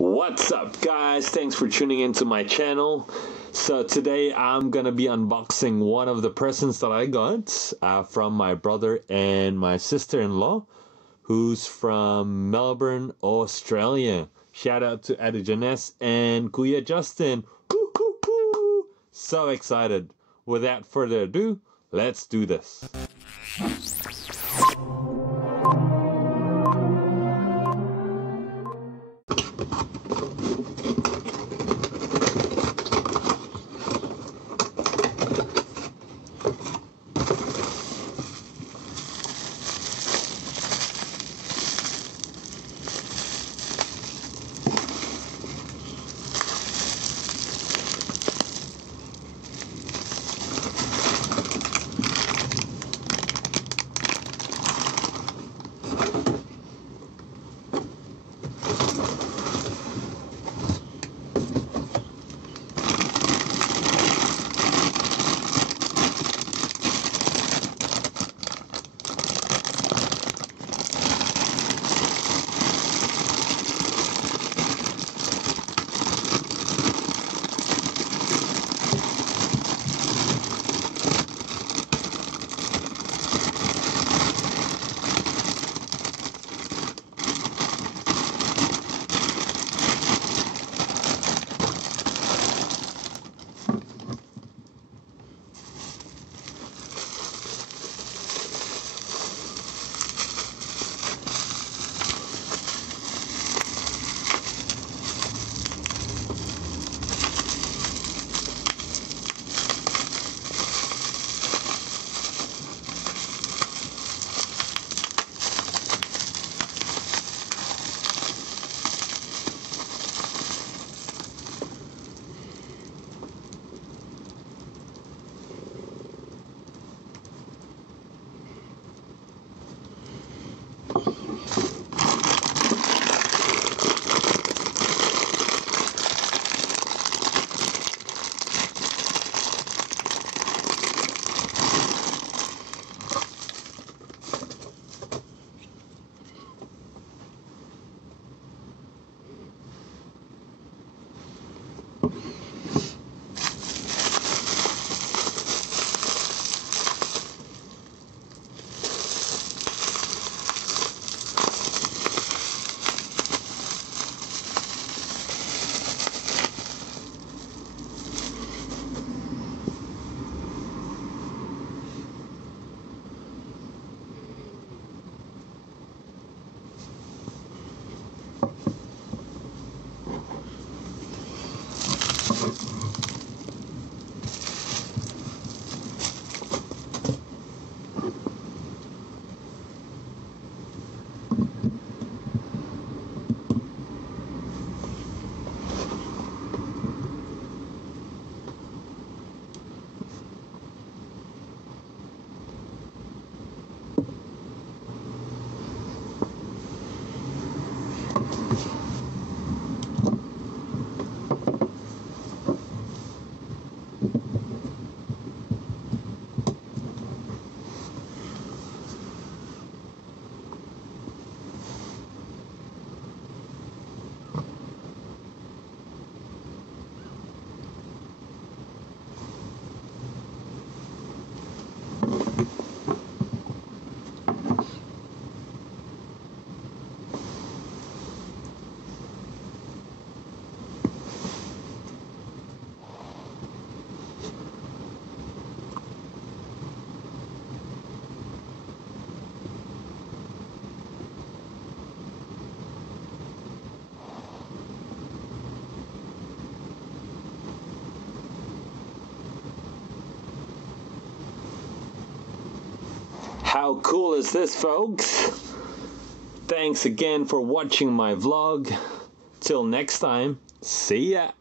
What's up, guys? Thanks for tuning into my channel. So today I'm gonna be unboxing one of the presents that I got from my brother and my sister-in-law, who's from Melbourne, Australia. Shout out to Ada Janess and Kuya Justin. Woo, woo, woo. So excited. Without further ado, let's do this. How cool is this, folks? Thanks again for watching my vlog. Till next time, see ya!